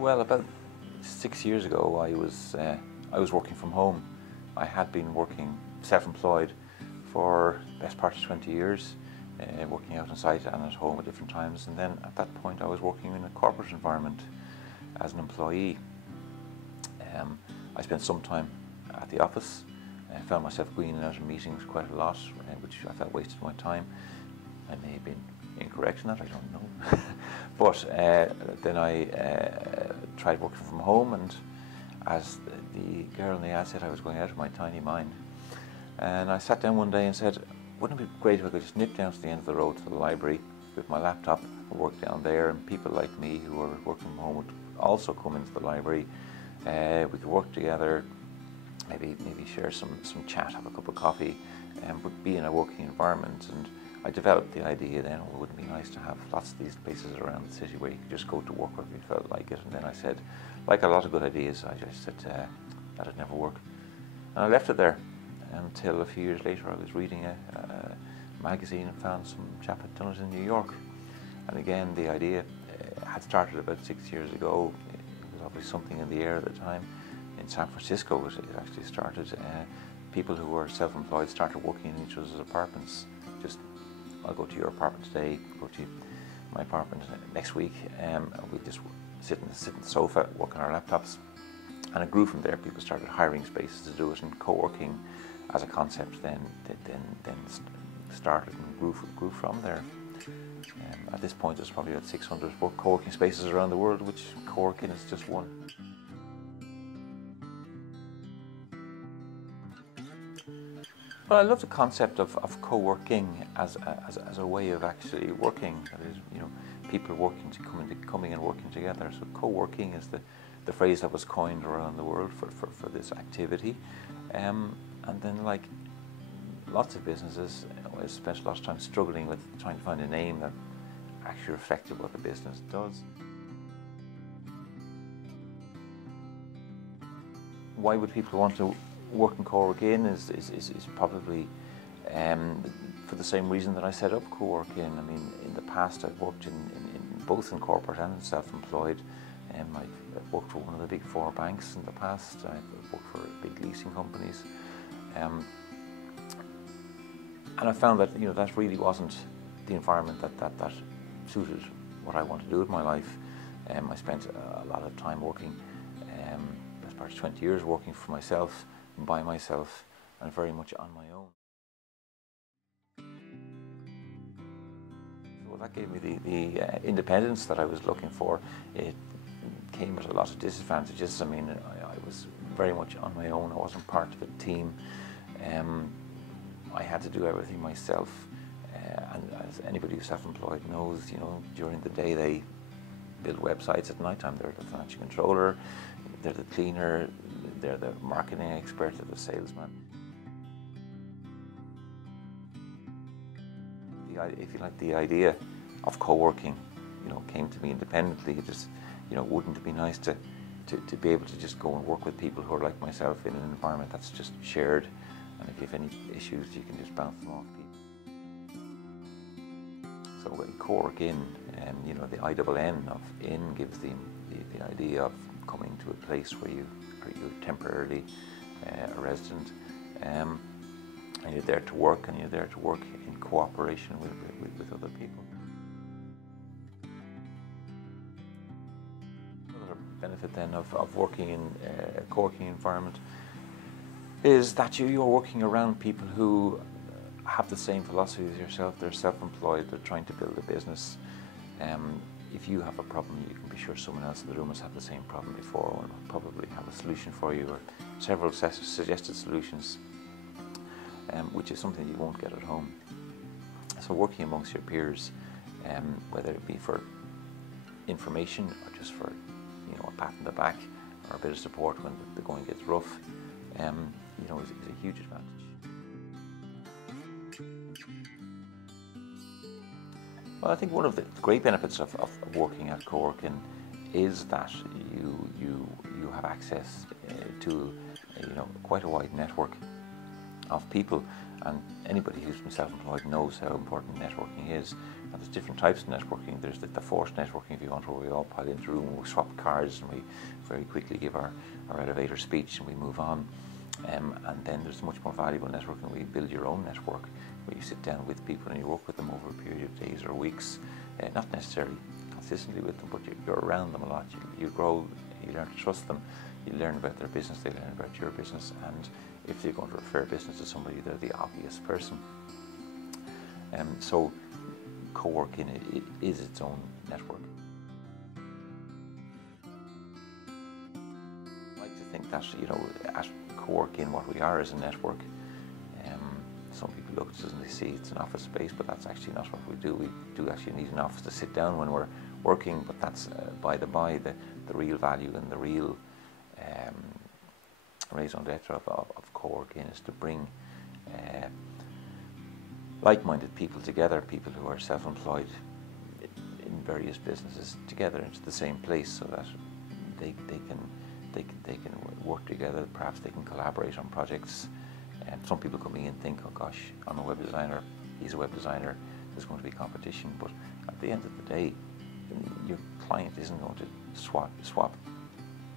Well, about 6 years ago, I was working from home. I had been working self-employed for the best part of 20 years, working out on site and at home at different times. And then at that point, I was working in a corporate environment as an employee. I spent some time at the office. I found myself going in and out of meetings quite a lot, which I felt wasted my time. I may have been incorrect in that, I don't know. But then I tried working from home, and as the girl in the ad said, I was going out of my tiny mind. And I sat down one day and said, wouldn't it be great if I could just nip down to the end of the road to the library with my laptop and work down there, and people like me who are working from home would also come into the library. We could work together, maybe share some chat, have a cup of coffee, but be in a working environment. And I developed the idea then, well, wouldn't it be nice to have lots of these places around the city where you could just go to work wherever you felt like it. And then I said, like a lot of good ideas, I just said that'd never work. And I left it there until a few years later I was reading a magazine and found some chap had done it in New York. And again, the idea had started about 6 years ago. It was obviously something in the air at the time. In San Francisco it actually started. People who were self-employed started working in each other's apartments. Just, I'll go to your apartment today, go to my apartment next week, and we just sit in the sofa, work on our laptops. And it grew from there. People started hiring spaces to do it, and co-working as a concept then started and grew from there. At this point, there's probably about 600 co-working spaces around the world, which Coworkinn is just one. Well, I love the concept of co-working as a way of actually working. That is, people coming and working together. So co-working is the phrase that was coined around the world for this activity. And then, like lots of businesses, I spent a lot of time struggling with trying to find a name that actually reflected what the business does. Why would people want to work in Coworkinn is probably for the same reason that I set up Coworkinn. I mean, in the past I've worked both in corporate and in self-employed. I've worked for one of the big 4 banks in the past. I've worked for big leasing companies. And I found that that really wasn't the environment that suited what I want to do with my life. I spent a lot of time working, as part of 20 years, working for myself, by myself, and very much on my own. So that gave me the independence that I was looking for. It came with a lot of disadvantages. I mean, I was very much on my own. I wasn't part of a team. I had to do everything myself, and as anybody who's self-employed knows, during the day they build websites. At night time they're the financial controller, they're the cleaner, they're the marketing expert, they're the salesman. If you like, the idea of co-working, came to me independently. It just, wouldn't it be nice to be able to just go and work with people who are like myself in an environment that's just shared. And if you have any issues, you can just bounce them off people. So Coworkinn, the INN of in gives the idea of coming to a place where you're temporarily a resident, and you're there to work, and you're there to work in cooperation with other people. Another benefit then of working in a co-working environment is that you're working around people who have the same philosophy as yourself. They're self-employed, they're trying to build a business. If you have a problem, you can be sure someone else in the room has had the same problem before and will probably have a solution for you, or several suggested solutions, which is something you won't get at home. So working amongst your peers, whether it be for information or just for a pat on the back or a bit of support when the going gets rough, is a huge advantage. Well, I think one of the great benefits of working at Coworkinn is that you have access to quite a wide network of people, And anybody who's been self-employed knows how important networking is. And there's different types of networking. There's the forced networking, if you want, where we all pile into the room, we swap cards, and we very quickly give our elevator speech and we move on. And then there's much more valuable networking where you build your own network, where you sit down with people and you work with them over a period of days or weeks, not necessarily consistently with them, but you're around them a lot. You grow, you learn to trust them, you learn about their business, they learn about your business, and if you're going to refer business to somebody, they're the obvious person. So Coworkinn is its own network. I like to think that, you know, at Coworkinn, what we are is a network. Some people look at us and they see it's an office space, but that's actually not what we do. We do actually need an office to sit down when we're working, but that's by the by. The real value and the real raison d'etre of Coworkinn is to bring like-minded people together, people who are self-employed in various businesses together into the same place, so that they can work together. Perhaps they can collaborate on projects. Some people coming in think, oh gosh, I'm a web designer, he's a web designer, there's going to be competition. But at the end of the day, your client isn't going to swap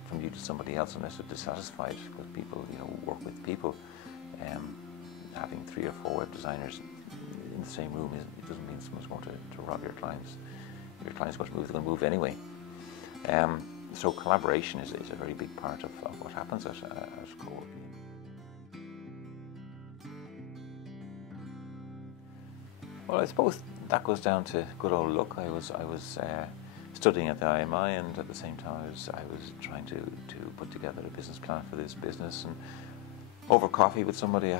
from you to somebody else unless they're dissatisfied, because people, you know, work with people. Having 3 or 4 web designers in the same room, it doesn't mean someone's going to rob your clients. If your client's going to move, they're going to move anyway. So collaboration is a very big part of what happens at Coworkinn. Well, I suppose that goes down to good old luck. I was studying at the IMI, and at the same time I was trying to put together a business plan for this business. And over coffee with somebody,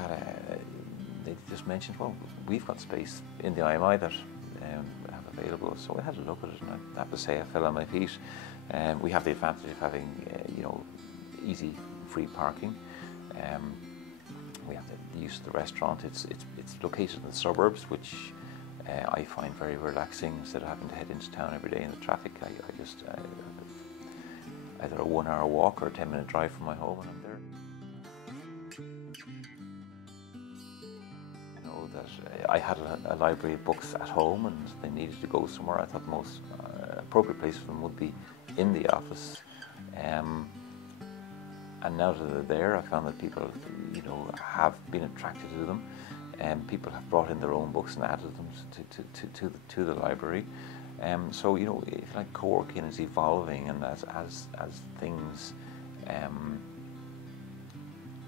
they just mentioned, well, we've got space in the IMI that we have available. So I had a look at it, and I have to say I fell on my feet. We have the advantage of having you know, easy free parking. We have the use of the restaurant. It's located in the suburbs, which I find very relaxing. Instead of having to head into town every day in the traffic, I just either a 1-hour walk or a 10-minute drive from my home, and I'm there. You know that I had a library of books at home, and they needed to go somewhere. I thought the most appropriate place for them would be in the office. And now that they're there, I found that people, you know, have been attracted to them, and people have brought in their own books and added them to the library. So, you know, if like Coworkinn is evolving, and as things,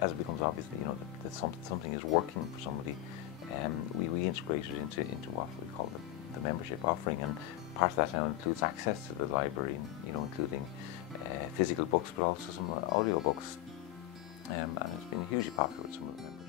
as it becomes obvious, you know, that something is working for somebody, we integrate it into what we call the membership offering, and part of that now includes access to the library, you know, including physical books, but also some audio books, and it's been hugely popular with some of the members.